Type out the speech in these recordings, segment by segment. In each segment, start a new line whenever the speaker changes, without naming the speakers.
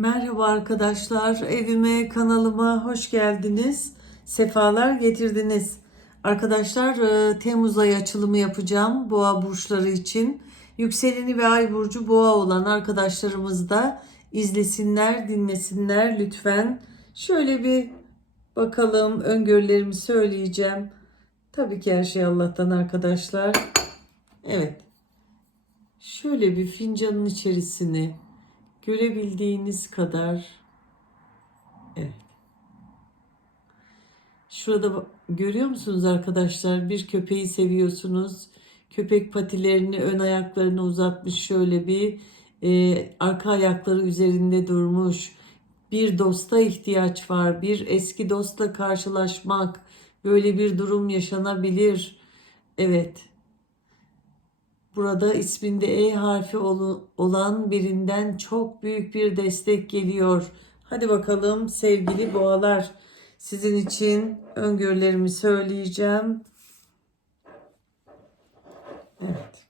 Merhaba arkadaşlar, evime, kanalıma hoş geldiniz. Sefalar getirdiniz. Arkadaşlar, e, Temmuz ayı açılımı yapacağım boğa burçları için. Yükseleni ve ay burcu boğa olan arkadaşlarımız da izlesinler, dinlesinler lütfen. Şöyle bir bakalım, öngörülerimi söyleyeceğim. Tabii ki her şey Allah'tan arkadaşlar. Evet. Şöyle bir fincanın içerisini görebildiğiniz kadar evet. Şurada görüyor musunuz arkadaşlar? Bir köpeği seviyorsunuz. Köpek patilerini, ön ayaklarını uzatmış şöyle bir e, arka ayakları üzerinde durmuş. Bir dosta ihtiyaç var. Bir eski dostla karşılaşmak. Böyle bir durum yaşanabilir. Evet. Burada isminde E harfi olan birinden çok büyük bir destek geliyor. Hadi bakalım sevgili boğalar. Sizin için öngörülerimi söyleyeceğim. Evet.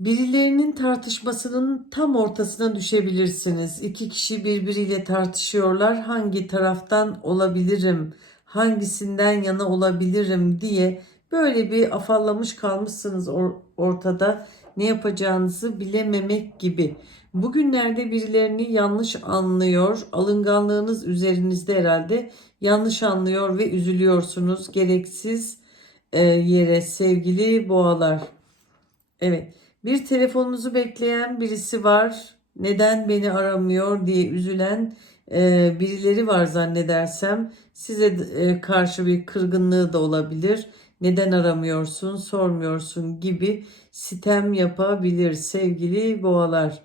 Birilerinin tartışmasının tam ortasına düşebilirsiniz. İki kişi birbiriyle tartışıyorlar. Hangi taraftan olabilirim, hangisinden yana olabilirim diye böyle bir afallamış kalmışsınız or- ortada. Ne yapacağınızı bilememek gibi. Bugünlerde birilerini yanlış anlıyor. Alınganlığınız üzerinizde herhalde yanlış anlıyor ve üzülüyorsunuz. Gereksiz e, yere sevgili boğalar. Evet. Bir telefonunuzu bekleyen birisi var. Neden beni aramıyor diye üzülen e, birileri var zannedersem. Size e, karşı bir kırgınlığı da olabilir. Neden aramıyorsun, sormuyorsun gibi sitem yapabilir sevgili boğalar.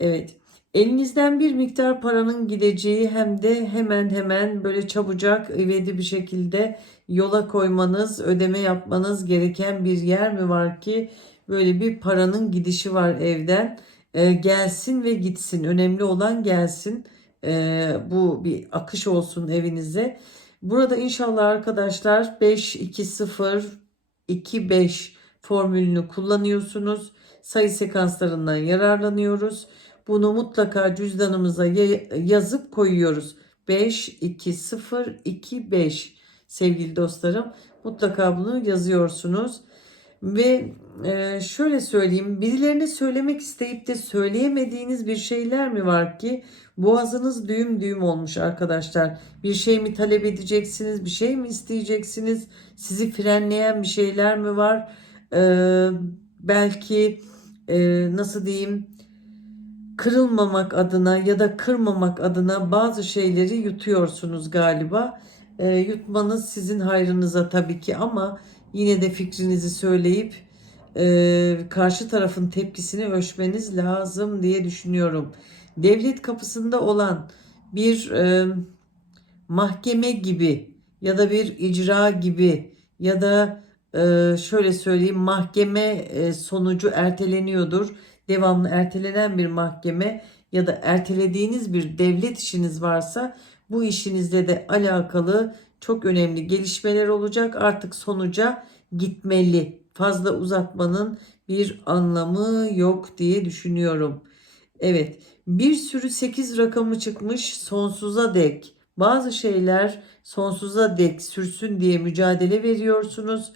Evet. Elinizden bir miktar paranın gideceği hem de hemen hemen böyle çabucak ivedi bir şekilde yola koymanız, ödeme yapmanız gereken bir yer mi var ki böyle bir paranın gidişi var evden. Ee, gelsin ve gitsin. Önemli olan gelsin. Ee, bu bir akış olsun evinize. Burada inşallah arkadaşlar 5 2 0 2 5 formülünü kullanıyorsunuz. Sayı sekanslarından yararlanıyoruz. Bunu mutlaka cüzdanımıza ya- yazıp koyuyoruz. 5 2 0 2 5 sevgili dostlarım. Mutlaka bunu yazıyorsunuz. Ve e, şöyle söyleyeyim, birilerine söylemek isteyip de söyleyemediğiniz bir şeyler mi var ki boğazınız düğüm düğüm olmuş arkadaşlar. Bir şey mi talep edeceksiniz, bir şey mi isteyeceksiniz, sizi frenleyen bir şeyler mi var? E, belki e, nasıl diyeyim, kırılmamak adına ya da kırmamak adına bazı şeyleri yutuyorsunuz galiba. E, yutmanız sizin hayrınıza tabii ki ama yine de fikrinizi söyleyip e, karşı tarafın tepkisini ölçmeniz lazım diye düşünüyorum. Devlet kapısında olan bir e, mahkeme gibi ya da bir icra gibi ya da e, şöyle söyleyeyim mahkeme e, sonucu erteleniyordur. Devamlı ertelenen bir mahkeme ya da ertelediğiniz bir devlet işiniz varsa bu işinizle de alakalı çok önemli gelişmeler olacak. Artık sonuca gitmeli. Fazla uzatmanın bir anlamı yok diye düşünüyorum. Evet, bir sürü 8 rakamı çıkmış sonsuza dek. Bazı şeyler sonsuza dek sürsün diye mücadele veriyorsunuz.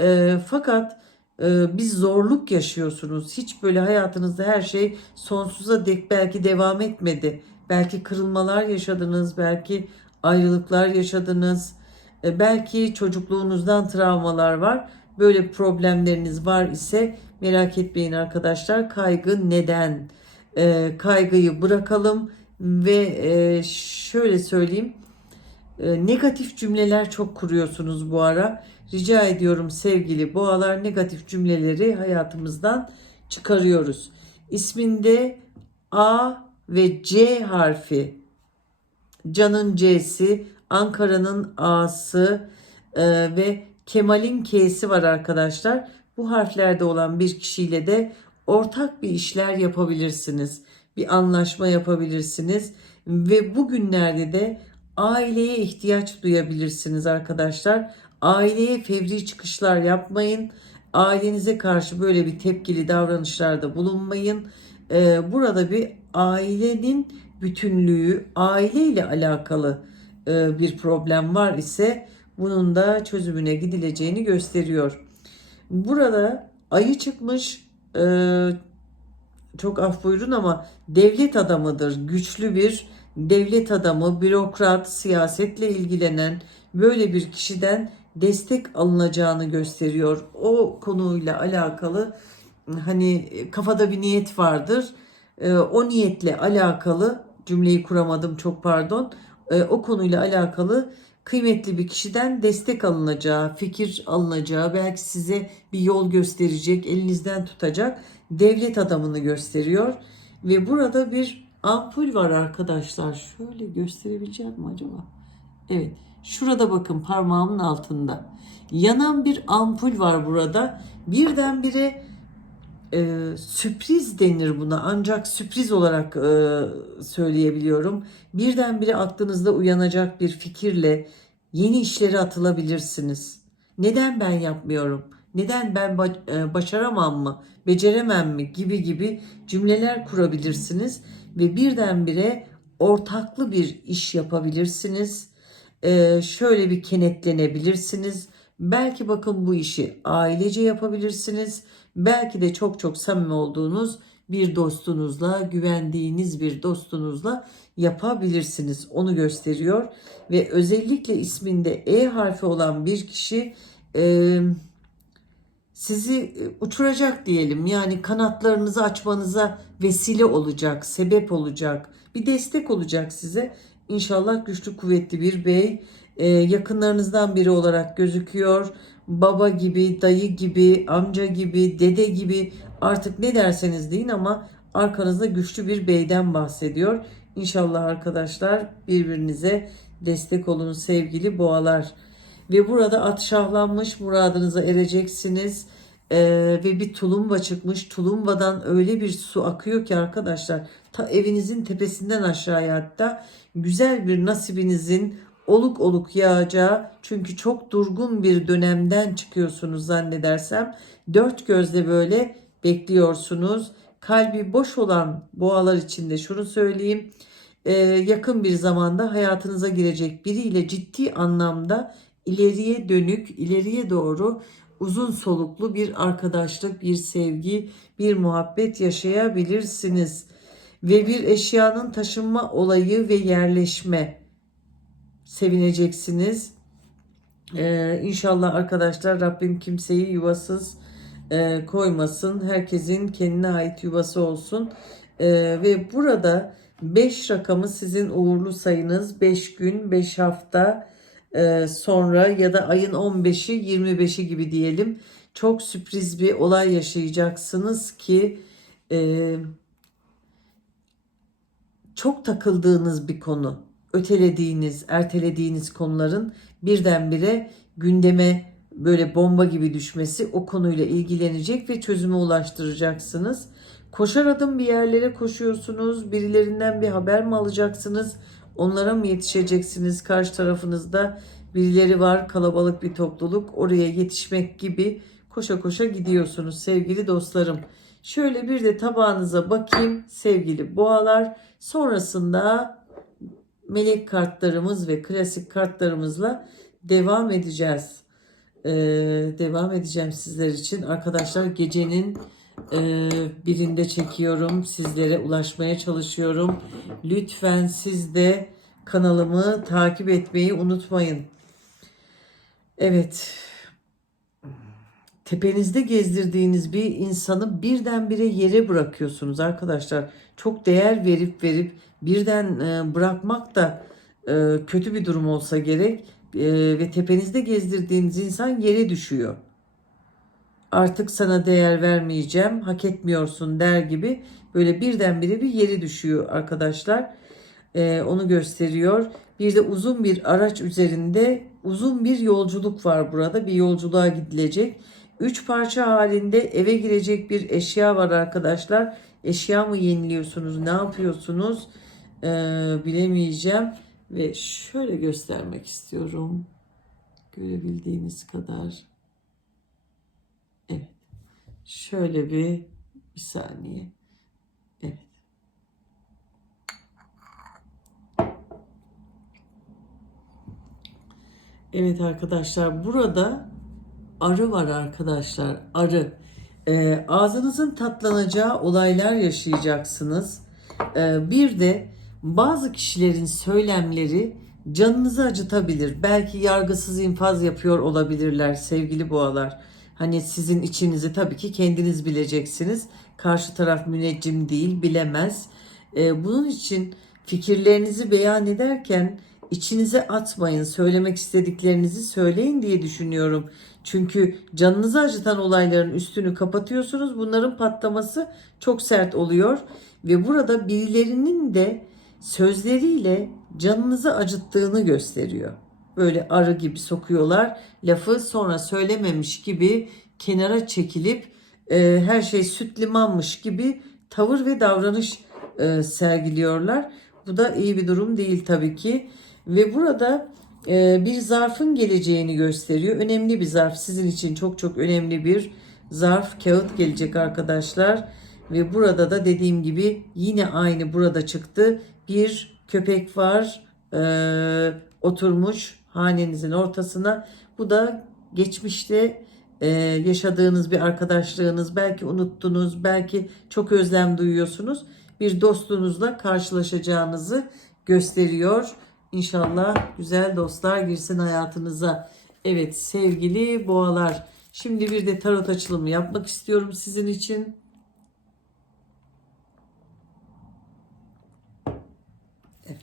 Ee, fakat e, bir zorluk yaşıyorsunuz. Hiç böyle hayatınızda her şey sonsuza dek belki devam etmedi. Belki kırılmalar yaşadınız, belki ayrılıklar yaşadınız. E, belki çocukluğunuzdan travmalar var. Böyle problemleriniz var ise merak etmeyin arkadaşlar. Kaygı neden? E, kaygıyı bırakalım ve e, şöyle söyleyeyim. E, negatif cümleler çok kuruyorsunuz bu ara. Rica ediyorum sevgili boğalar negatif cümleleri hayatımızdan çıkarıyoruz. İsminde A ve C harfi Can'ın C'si, Ankara'nın A'sı e, ve Kemal'in K'si var arkadaşlar. Bu harflerde olan bir kişiyle de ortak bir işler yapabilirsiniz. Bir anlaşma yapabilirsiniz. Ve bugünlerde de aileye ihtiyaç duyabilirsiniz arkadaşlar. Aileye fevri çıkışlar yapmayın. Ailenize karşı böyle bir tepkili davranışlarda bulunmayın. Ee, burada bir ailenin bütünlüğü, aileyle alakalı e, bir problem var ise bunun da çözümüne gidileceğini gösteriyor. Burada ayı çıkmış, e, çok af buyurun ama devlet adamıdır. Güçlü bir devlet adamı, bürokrat, siyasetle ilgilenen böyle bir kişiden destek alınacağını gösteriyor. O konuyla alakalı hani kafada bir niyet vardır. Ee, o niyetle alakalı cümleyi kuramadım çok pardon. Ee, o konuyla alakalı kıymetli bir kişiden destek alınacağı, fikir alınacağı, belki size bir yol gösterecek, elinizden tutacak devlet adamını gösteriyor. Ve burada bir ampul var arkadaşlar. Şöyle gösterebileceğim mi acaba? Evet. Şurada bakın parmağımın altında. Yanan bir ampul var burada. Birdenbire e, sürpriz denir buna ancak sürpriz olarak e, söyleyebiliyorum. Birdenbire aklınızda uyanacak bir fikirle yeni işlere atılabilirsiniz. Neden ben yapmıyorum? Neden ben e, başaramam mı? Beceremem mi? Gibi gibi cümleler kurabilirsiniz ve birdenbire ortaklı bir iş yapabilirsiniz. E, şöyle bir kenetlenebilirsiniz. Belki bakın bu işi ailece yapabilirsiniz. Belki de çok çok samimi olduğunuz bir dostunuzla, güvendiğiniz bir dostunuzla yapabilirsiniz. Onu gösteriyor ve özellikle isminde E harfi olan bir kişi e, sizi uçuracak diyelim. Yani kanatlarınızı açmanıza vesile olacak, sebep olacak, bir destek olacak size. İnşallah güçlü kuvvetli bir bey e, yakınlarınızdan biri olarak gözüküyor. Baba gibi, dayı gibi, amca gibi, dede gibi artık ne derseniz deyin ama arkanızda güçlü bir beyden bahsediyor. İnşallah arkadaşlar birbirinize destek olun sevgili boğalar. Ve burada at şahlanmış muradınıza ereceksiniz. Ee, ve bir tulumba çıkmış. Tulumbadan öyle bir su akıyor ki arkadaşlar ta evinizin tepesinden aşağıya hatta güzel bir nasibinizin oluk oluk yağacağı çünkü çok durgun bir dönemden çıkıyorsunuz zannedersem. Dört gözle böyle bekliyorsunuz. Kalbi boş olan boğalar için de şunu söyleyeyim. Ee, yakın bir zamanda hayatınıza girecek biriyle ciddi anlamda ileriye dönük, ileriye doğru uzun soluklu bir arkadaşlık, bir sevgi, bir muhabbet yaşayabilirsiniz. Ve bir eşyanın taşınma olayı ve yerleşme sevineceksiniz. Ee, inşallah arkadaşlar Rabbim kimseyi yuvasız e, koymasın. Herkesin kendine ait yuvası olsun. Ee, ve burada 5 rakamı sizin uğurlu sayınız. 5 gün, 5 hafta e, sonra ya da ayın 15'i 25'i gibi diyelim. Çok sürpriz bir olay yaşayacaksınız ki e, çok takıldığınız bir konu, ötelediğiniz, ertelediğiniz konuların birdenbire gündeme böyle bomba gibi düşmesi o konuyla ilgilenecek ve çözüme ulaştıracaksınız. Koşar adım bir yerlere koşuyorsunuz. Birilerinden bir haber mi alacaksınız? Onlara mı yetişeceksiniz? Karşı tarafınızda birileri var, kalabalık bir topluluk. Oraya yetişmek gibi koşa koşa gidiyorsunuz sevgili dostlarım. Şöyle bir de tabağınıza bakayım sevgili boğalar. Sonrasında melek kartlarımız ve klasik kartlarımızla devam edeceğiz. Ee, devam edeceğim sizler için. Arkadaşlar gecenin e, birinde çekiyorum. Sizlere ulaşmaya çalışıyorum. Lütfen siz de kanalımı takip etmeyi unutmayın. Evet. Tepenizde gezdirdiğiniz bir insanı birdenbire yere bırakıyorsunuz arkadaşlar. Çok değer verip verip birden e, bırakmak da e, kötü bir durum olsa gerek. E, ve tepenizde gezdirdiğiniz insan yere düşüyor. Artık sana değer vermeyeceğim, hak etmiyorsun der gibi böyle birdenbire bir yeri düşüyor arkadaşlar. Onu gösteriyor. Bir de uzun bir araç üzerinde uzun bir yolculuk var burada. Bir yolculuğa gidilecek. Üç parça halinde eve girecek bir eşya var arkadaşlar. Eşya mı yeniliyorsunuz? Ne yapıyorsunuz? Ee, bilemeyeceğim. Ve şöyle göstermek istiyorum. Görebildiğiniz kadar. Evet. Şöyle bir bir saniye. Evet. Evet arkadaşlar burada arı var arkadaşlar. Arı. Ee, ağzınızın tatlanacağı olaylar yaşayacaksınız. Ee, bir de bazı kişilerin söylemleri canınızı acıtabilir. Belki yargısız infaz yapıyor olabilirler sevgili boğalar. Hani sizin içinizi tabii ki kendiniz bileceksiniz. Karşı taraf müneccim değil, bilemez. Ee, bunun için fikirlerinizi beyan ederken içinize atmayın. Söylemek istediklerinizi söyleyin diye düşünüyorum. Çünkü canınızı acıtan olayların üstünü kapatıyorsunuz. Bunların patlaması çok sert oluyor ve burada birilerinin de sözleriyle canınızı acıttığını gösteriyor. Böyle arı gibi sokuyorlar lafı sonra söylememiş gibi kenara çekilip e, her şey süt limanmış gibi tavır ve davranış e, sergiliyorlar. Bu da iyi bir durum değil tabii ki. Ve burada bir zarfın geleceğini gösteriyor. Önemli bir zarf. Sizin için çok çok önemli bir zarf, kağıt gelecek arkadaşlar. Ve burada da dediğim gibi yine aynı burada çıktı. Bir köpek var e, oturmuş hanenizin ortasına. Bu da geçmişte e, yaşadığınız bir arkadaşlığınız. Belki unuttunuz, belki çok özlem duyuyorsunuz. Bir dostunuzla karşılaşacağınızı gösteriyor. İnşallah güzel dostlar girsin hayatınıza. Evet sevgili boğalar. Şimdi bir de tarot açılımı yapmak istiyorum sizin için. Evet.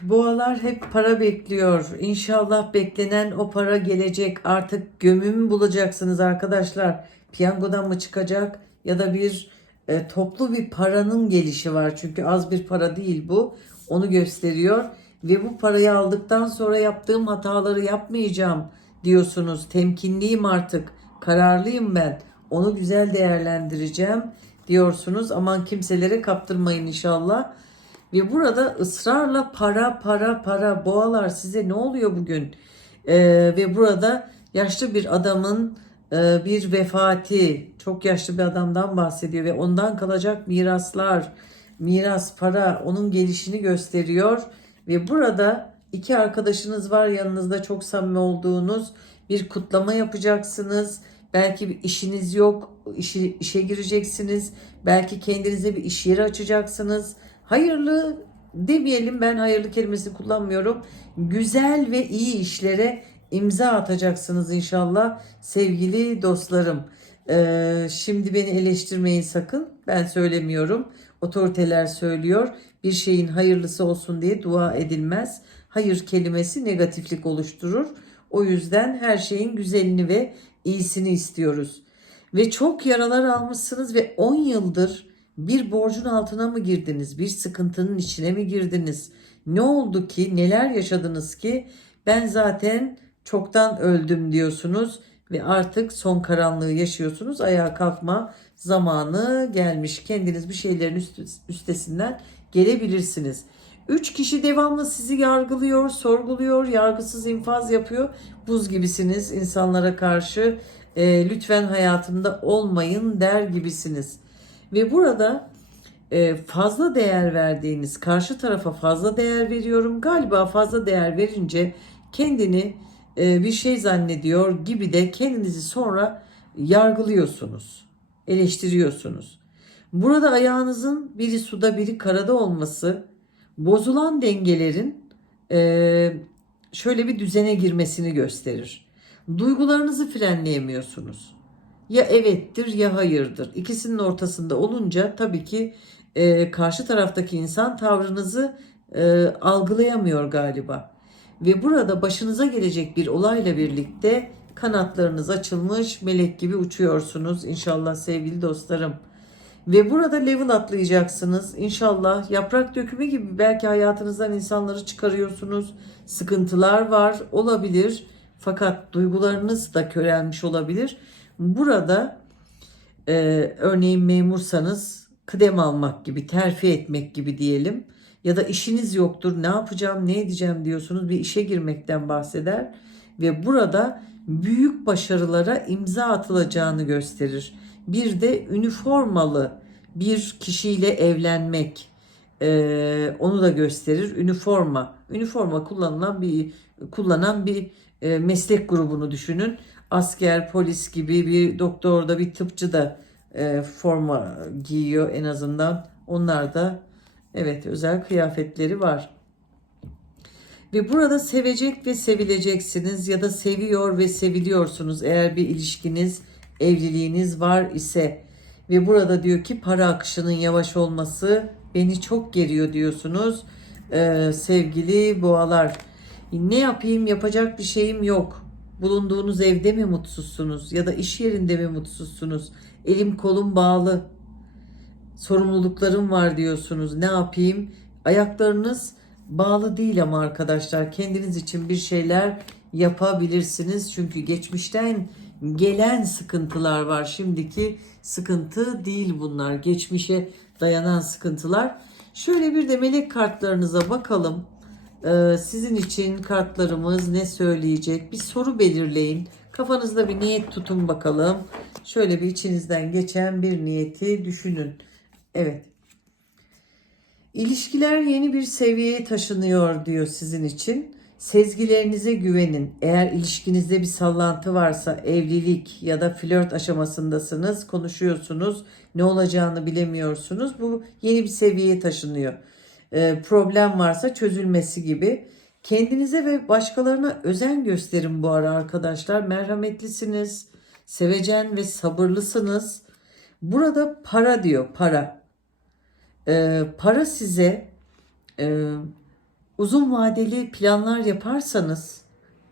Boğalar hep para bekliyor. İnşallah beklenen o para gelecek. Artık gömümü bulacaksınız arkadaşlar. Piyangodan mı çıkacak ya da bir e, toplu bir paranın gelişi var. Çünkü az bir para değil bu. Onu gösteriyor. Ve bu parayı aldıktan sonra yaptığım hataları yapmayacağım diyorsunuz. Temkinliyim artık. Kararlıyım ben. Onu güzel değerlendireceğim diyorsunuz. Aman kimselere kaptırmayın inşallah. Ve burada ısrarla para para para boğalar size ne oluyor bugün? Ee, ve burada yaşlı bir adamın bir vefati çok yaşlı bir adamdan bahsediyor ve ondan kalacak miraslar miras para onun gelişini gösteriyor. Ve burada iki arkadaşınız var yanınızda çok samimi olduğunuz bir kutlama yapacaksınız. Belki bir işiniz yok işi, işe gireceksiniz. Belki kendinize bir iş yeri açacaksınız. Hayırlı demeyelim ben hayırlı kelimesini kullanmıyorum. Güzel ve iyi işlere imza atacaksınız inşallah sevgili dostlarım. Ee, şimdi beni eleştirmeyin sakın. Ben söylemiyorum. Otoriteler söylüyor. Bir şeyin hayırlısı olsun diye dua edilmez. Hayır kelimesi negatiflik oluşturur. O yüzden her şeyin güzelini ve iyisini istiyoruz. Ve çok yaralar almışsınız ve 10 yıldır bir borcun altına mı girdiniz? Bir sıkıntının içine mi girdiniz? Ne oldu ki? Neler yaşadınız ki? Ben zaten çoktan öldüm diyorsunuz ve artık son karanlığı yaşıyorsunuz. Ayağa kalkma zamanı gelmiş. Kendiniz bir şeylerin üstesinden gelebilirsiniz. Üç kişi devamlı sizi yargılıyor, sorguluyor, yargısız infaz yapıyor. Buz gibisiniz insanlara karşı. E, lütfen hayatımda olmayın der gibisiniz. Ve burada e, fazla değer verdiğiniz karşı tarafa fazla değer veriyorum. Galiba fazla değer verince kendini bir şey zannediyor gibi de kendinizi sonra yargılıyorsunuz, eleştiriyorsunuz. Burada ayağınızın biri suda biri karada olması bozulan dengelerin e, şöyle bir düzene girmesini gösterir. Duygularınızı frenleyemiyorsunuz ya evettir ya hayırdır. İkisinin ortasında olunca tabii ki e, karşı taraftaki insan tavrınızı e, algılayamıyor galiba. Ve burada başınıza gelecek bir olayla birlikte kanatlarınız açılmış melek gibi uçuyorsunuz inşallah sevgili dostlarım. Ve burada level atlayacaksınız. İnşallah yaprak dökümü gibi belki hayatınızdan insanları çıkarıyorsunuz. Sıkıntılar var olabilir. Fakat duygularınız da körelmiş olabilir. Burada e, örneğin memursanız kıdem almak gibi, terfi etmek gibi diyelim. Ya da işiniz yoktur. Ne yapacağım, ne edeceğim diyorsunuz. Bir işe girmekten bahseder ve burada büyük başarılara imza atılacağını gösterir. Bir de üniformalı bir kişiyle evlenmek e, onu da gösterir. Üniforma, üniforma kullanılan bir kullanan bir e, meslek grubunu düşünün. Asker, polis gibi bir doktor da bir tıpçı da e, forma giyiyor en azından. Onlar da evet özel kıyafetleri var. Ve burada sevecek ve sevileceksiniz ya da seviyor ve seviliyorsunuz eğer bir ilişkiniz, evliliğiniz var ise. Ve burada diyor ki para akışının yavaş olması beni çok geriyor diyorsunuz Ee, sevgili boğalar. Ne yapayım yapacak bir şeyim yok. Bulunduğunuz evde mi mutsuzsunuz ya da iş yerinde mi mutsuzsunuz? Elim kolum bağlı. Sorumluluklarım var diyorsunuz. Ne yapayım? Ayaklarınız bağlı değil ama arkadaşlar kendiniz için bir şeyler yapabilirsiniz. Çünkü geçmişten gelen sıkıntılar var. Şimdiki sıkıntı değil bunlar. Geçmişe dayanan sıkıntılar. Şöyle bir de melek kartlarınıza bakalım. Ee, sizin için kartlarımız ne söyleyecek? Bir soru belirleyin. Kafanızda bir niyet tutun bakalım. Şöyle bir içinizden geçen bir niyeti düşünün. Evet. İlişkiler yeni bir seviyeye taşınıyor diyor sizin için. Sezgilerinize güvenin. Eğer ilişkinizde bir sallantı varsa, evlilik ya da flört aşamasındasınız, konuşuyorsunuz, ne olacağını bilemiyorsunuz. Bu yeni bir seviyeye taşınıyor. Ee, problem varsa çözülmesi gibi. Kendinize ve başkalarına özen gösterin bu ara arkadaşlar. Merhametlisiniz, sevecen ve sabırlısınız. Burada para diyor, para. Ee, para size e, uzun vadeli planlar yaparsanız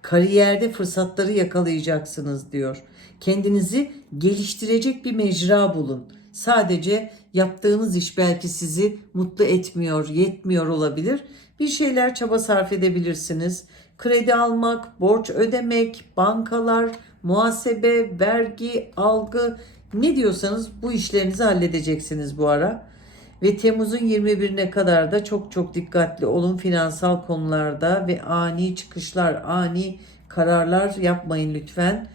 kariyerde fırsatları yakalayacaksınız diyor. Kendinizi geliştirecek bir mecra bulun. Sadece yaptığınız iş belki sizi mutlu etmiyor, yetmiyor olabilir. Bir şeyler çaba sarf edebilirsiniz. Kredi almak, borç ödemek, bankalar, muhasebe, vergi, algı ne diyorsanız bu işlerinizi halledeceksiniz bu ara. Ve Temmuz'un 21'ine kadar da çok çok dikkatli olun finansal konularda ve ani çıkışlar, ani kararlar yapmayın lütfen.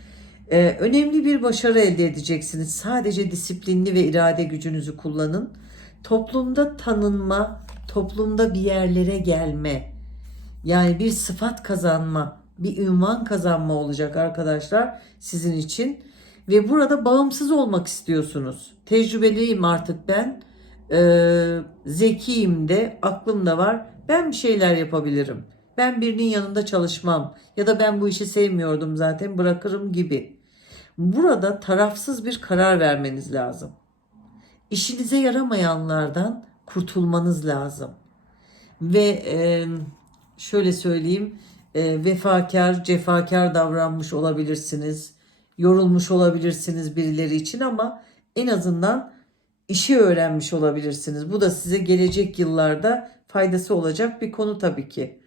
Ee, önemli bir başarı elde edeceksiniz. Sadece disiplinli ve irade gücünüzü kullanın. Toplumda tanınma, toplumda bir yerlere gelme. Yani bir sıfat kazanma, bir ünvan kazanma olacak arkadaşlar sizin için. Ve burada bağımsız olmak istiyorsunuz. Tecrübeliyim artık ben. Ee, zekiyim de, aklım da var. Ben bir şeyler yapabilirim. Ben birinin yanında çalışmam ya da ben bu işi sevmiyordum zaten bırakırım gibi. Burada tarafsız bir karar vermeniz lazım. İşinize yaramayanlardan kurtulmanız lazım. Ve e, şöyle söyleyeyim, e, vefakar, cefakar davranmış olabilirsiniz. Yorulmuş olabilirsiniz birileri için ama en azından işi öğrenmiş olabilirsiniz. Bu da size gelecek yıllarda faydası olacak bir konu tabii ki.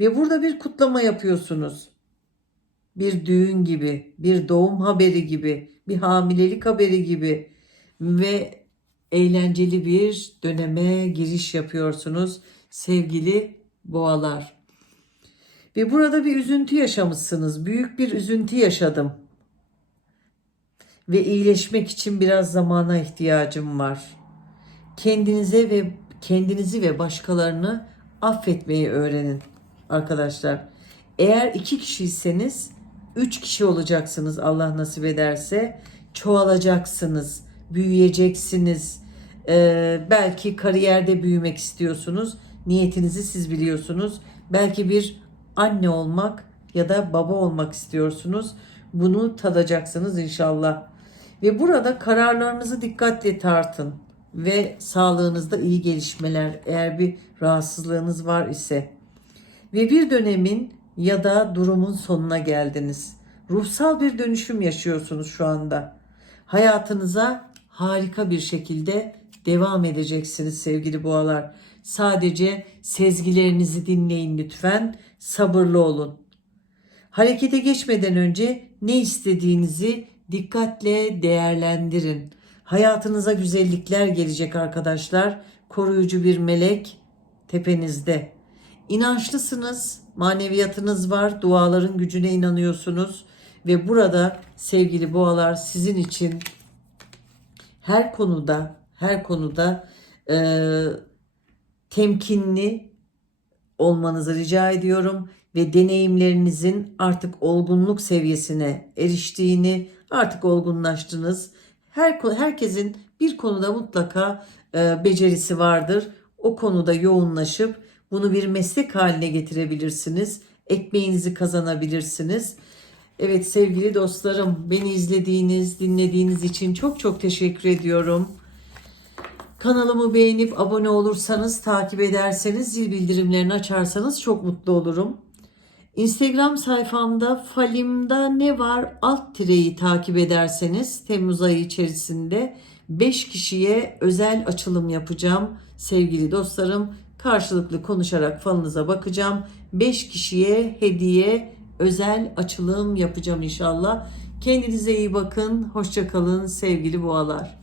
Ve burada bir kutlama yapıyorsunuz. Bir düğün gibi, bir doğum haberi gibi, bir hamilelik haberi gibi ve eğlenceli bir döneme giriş yapıyorsunuz sevgili boğalar. Ve burada bir üzüntü yaşamışsınız. Büyük bir üzüntü yaşadım. Ve iyileşmek için biraz zamana ihtiyacım var. Kendinize ve kendinizi ve başkalarını affetmeyi öğrenin arkadaşlar. Eğer iki kişiyseniz üç kişi olacaksınız Allah nasip ederse. Çoğalacaksınız, büyüyeceksiniz. Ee, belki kariyerde büyümek istiyorsunuz. Niyetinizi siz biliyorsunuz. Belki bir anne olmak ya da baba olmak istiyorsunuz. Bunu tadacaksınız inşallah. Ve burada kararlarınızı dikkatle tartın ve sağlığınızda iyi gelişmeler eğer bir rahatsızlığınız var ise ve bir dönemin ya da durumun sonuna geldiniz. Ruhsal bir dönüşüm yaşıyorsunuz şu anda. Hayatınıza harika bir şekilde devam edeceksiniz sevgili boğalar. Sadece sezgilerinizi dinleyin lütfen. Sabırlı olun. Harekete geçmeden önce ne istediğinizi dikkatle değerlendirin. Hayatınıza güzellikler gelecek arkadaşlar. Koruyucu bir melek tepenizde. İnançlısınız, maneviyatınız var, duaların gücüne inanıyorsunuz ve burada sevgili boğalar sizin için her konuda her konuda eee, temkinli olmanızı rica ediyorum ve deneyimlerinizin artık olgunluk seviyesine eriştiğini, artık olgunlaştınız. Her herkesin bir konuda mutlaka e, becerisi vardır. O konuda yoğunlaşıp bunu bir meslek haline getirebilirsiniz. Ekmeğinizi kazanabilirsiniz. Evet sevgili dostlarım, beni izlediğiniz, dinlediğiniz için çok çok teşekkür ediyorum. Kanalımı beğenip abone olursanız, takip ederseniz, zil bildirimlerini açarsanız çok mutlu olurum. Instagram sayfamda Falim'da ne var alt tireyi takip ederseniz Temmuz ayı içerisinde 5 kişiye özel açılım yapacağım. Sevgili dostlarım karşılıklı konuşarak falınıza bakacağım. 5 kişiye hediye özel açılım yapacağım inşallah. Kendinize iyi bakın. Hoşçakalın sevgili boğalar.